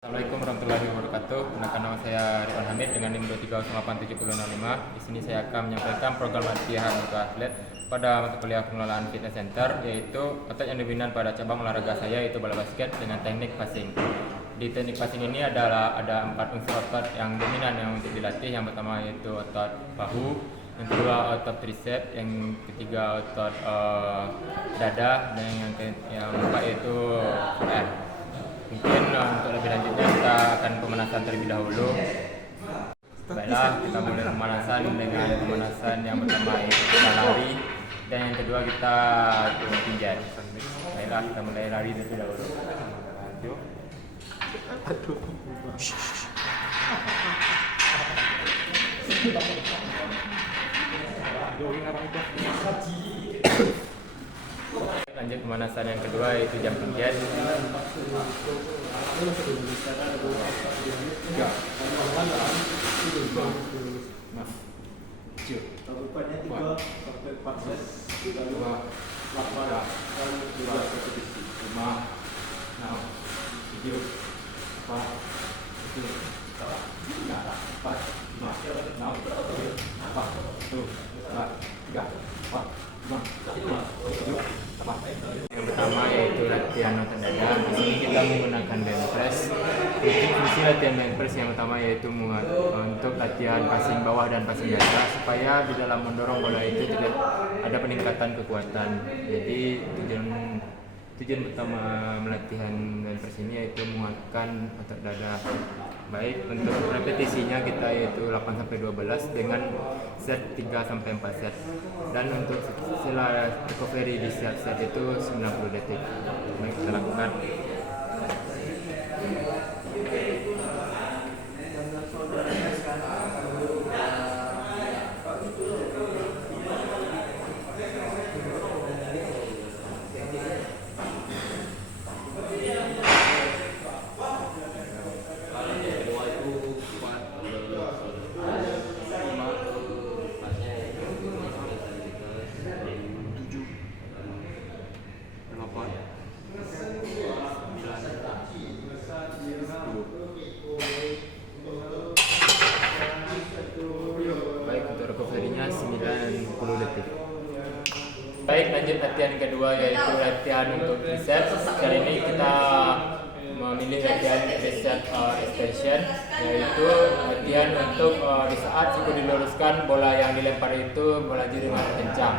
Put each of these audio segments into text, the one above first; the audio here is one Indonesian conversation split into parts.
Assalamualaikum warahmatullahi wabarakatuh. Perkenalkan, nama saya Ridwan Hamid dengan NIM 23087065. Di sini saya akan menyampaikan program latihan untuk atlet pada mata kuliah pengelolaan fitness center, yaitu otot yang dominan pada cabang olahraga saya yaitu bola basket dengan teknik passing. Di teknik passing ini ada 4 unsur otot yang dominan yang untuk dilatih. Yang pertama yaitu otot bahu, yang kedua otot tricep, yang ketiga otot dada, dan yang keempat yaitu R. Mungkin untuk lebih lanjutnya kita akan pemanasan terlebih dahulu. Baiklah, kita mulai pemanasan dengan pemanasan yang pertama yaitu kita lari, dan yang kedua kita tinjau. Baiklah, kita mulai lari terlebih dahulu. Lanjut pemanasan yang kedua yaitu jumping jack. Yang pertama yaitu latihan otot dada. Di sini kita menggunakan bench press. Fungsi latihan bench press yang pertama yaitu untuk latihan passing bawah dan passing dada, supaya di dalam mendorong bola itu tidak ada peningkatan kekuatan. Jadi tujuan pertama latihan bench press ini yaitu menguatkan otot dada. Baik, untuk repetisinya kita yaitu 8-12 dengan set 3-4 set. Dan untuk sila recovery di setiap set itu 90 detik. Baik, kita lakukan. Baik, untuk recovery-nya 90 detik. Baik, lanjut latihan kedua yaitu latihan untuk tricep. Kali ini kita memilih latihan tricep extension, yaitu latihan untuk di saat siku diluruskan, bola yang dilempar itu melaju dengan kencang.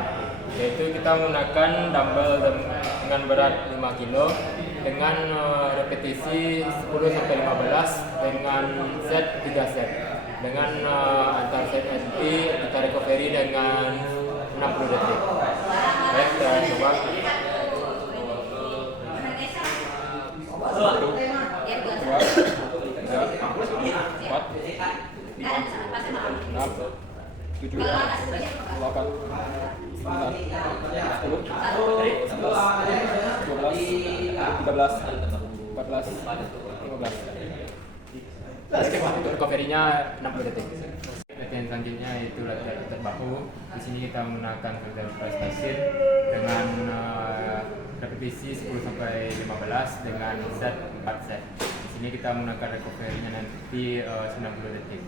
Yaitu kita menggunakan dumbbell dengan berat 5 kg dengan repetisi 10-15 dengan set 3 set. Dengan antar set nanti kita recovery dengan 60 detik. Baik, kita coba. Satu, dua, tiga, empat, lima, enam, tujuh, delapan, 9, 10, 11, 12, 13, 14, 15. Untuk recovery-nya 60 detik. Latihan selanjutnya yaitu latihan otot bahu. Di sini kita menggunakan bench press machine dengan repetisi 10-15 dengan set 4 set. Di sini kita menggunakan recovery-nya nanti 90 detik.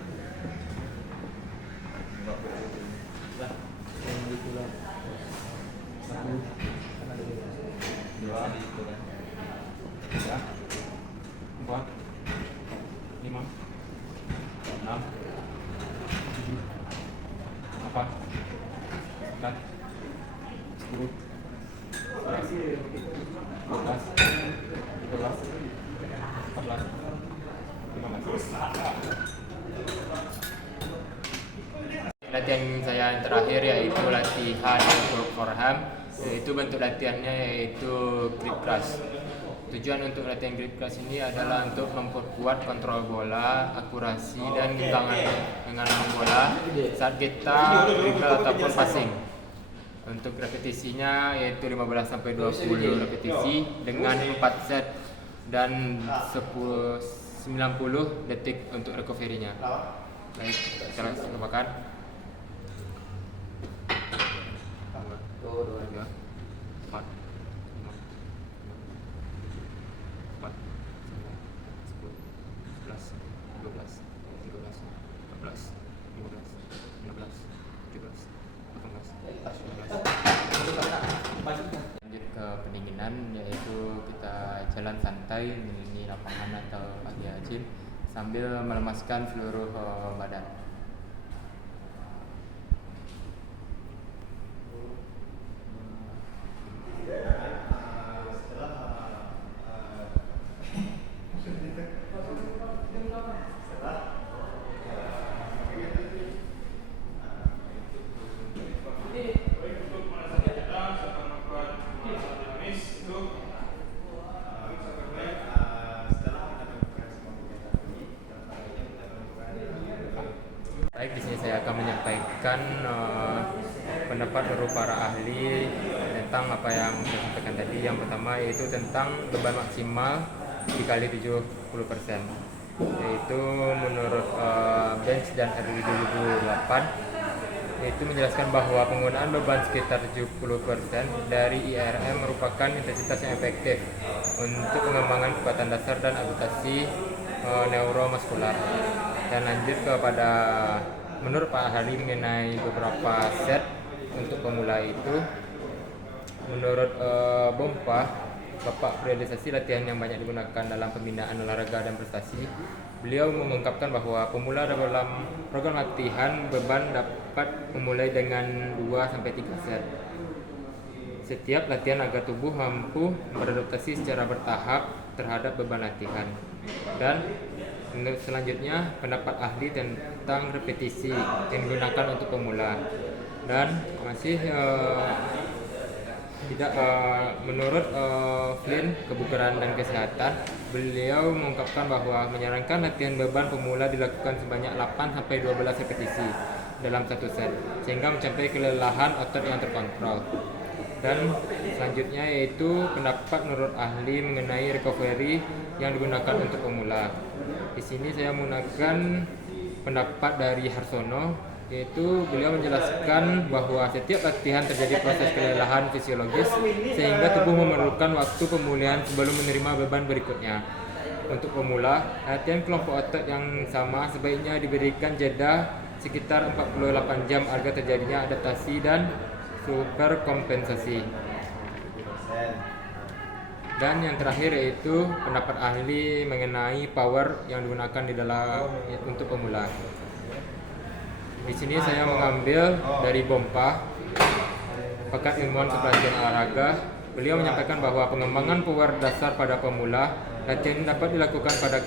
Dua, tiga, empat, 5, 6, 7, 8, 9, 10, 11, 12, 13, 14, 15. Latihan saya yang terakhir yaitu latihan untuk forehand, yaitu bentuk latihannya yaitu grip crush. Tujuan untuk latihan grip crush ini adalah untuk memperkuat kontrol bola, akurasi, dan genggaman bola saat kita dribble ataupun passing. Untuk repetisinya yaitu 15-20 repetisi dengan 4 set dan 90 detik untuk recovery-nya. Baik, kita langsung cobakan. 2, 3, 4, 5, 6, 7, 8, 9, 10, 11, 12, 13, 14, 15. santai di lapangan atau area gym sambil melemaskan seluruh badan. Baik, di sini saya akan menyampaikan pendapat dari para ahli tentang apa yang saya sampaikan tadi. Yang pertama yaitu tentang beban maksimal dikali 70%, yaitu menurut Bench dan RW 2008 yaitu menjelaskan bahwa penggunaan beban sekitar 70% dari IRM merupakan intensitas yang efektif untuk pengembangan kekuatan dasar dan adaptasi neuromuskular. Dan lanjut kepada menurut Pak Ahli mengenai beberapa set untuk pemula itu, menurut Bapak periodisasi latihan yang banyak digunakan dalam pembinaan olahraga dan prestasi, beliau mengungkapkan bahwa pemula dalam program latihan beban dapat memulai dengan 2-3 set setiap latihan agar tubuh mampu beradaptasi secara bertahap terhadap beban latihan. Dan selanjutnya pendapat ahli tentang repetisi yang digunakan untuk pemula. Dan masih menurut Flynn Kebugaran dan Kesehatan, beliau mengungkapkan bahwa menyarankan latihan beban pemula dilakukan sebanyak 8-12 repetisi dalam satu set sehingga mencapai kelelahan otot yang terkontrol. Dan selanjutnya yaitu pendapat menurut ahli mengenai recovery yang digunakan untuk pemula. Di sini saya menggunakan pendapat dari Harsono, yaitu beliau menjelaskan bahwa setiap latihan terjadi proses kelelahan fisiologis sehingga tubuh memerlukan waktu pemulihan sebelum menerima beban berikutnya. Untuk pemula, latihan kelompok otot yang sama sebaiknya diberikan jeda sekitar 48 jam agar terjadinya adaptasi dan superkompensasi. Dan yang terakhir yaitu pendapat ahli mengenai power yang digunakan di dalam untuk pemula. Di sini saya mengambil dari Bompa, Pekat Ilmuwan Kepelatihan Olahraga. Beliau menyampaikan bahwa pengembangan power dasar pada pemula latihan dapat dilakukan pada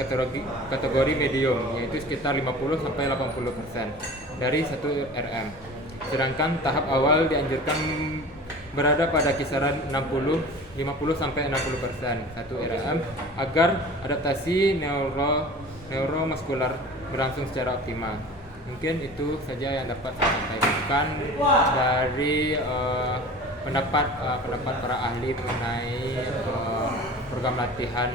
kategori medium, yaitu sekitar 50-80% dari 1 RM. Sedangkan tahap awal dianjurkan berada pada kisaran 50-60% 1 RM agar adaptasi neuromuskular berlangsung secara optimal. Mungkin itu saja yang dapat saya sampaikan dari pendapat para ahli mengenai program latihan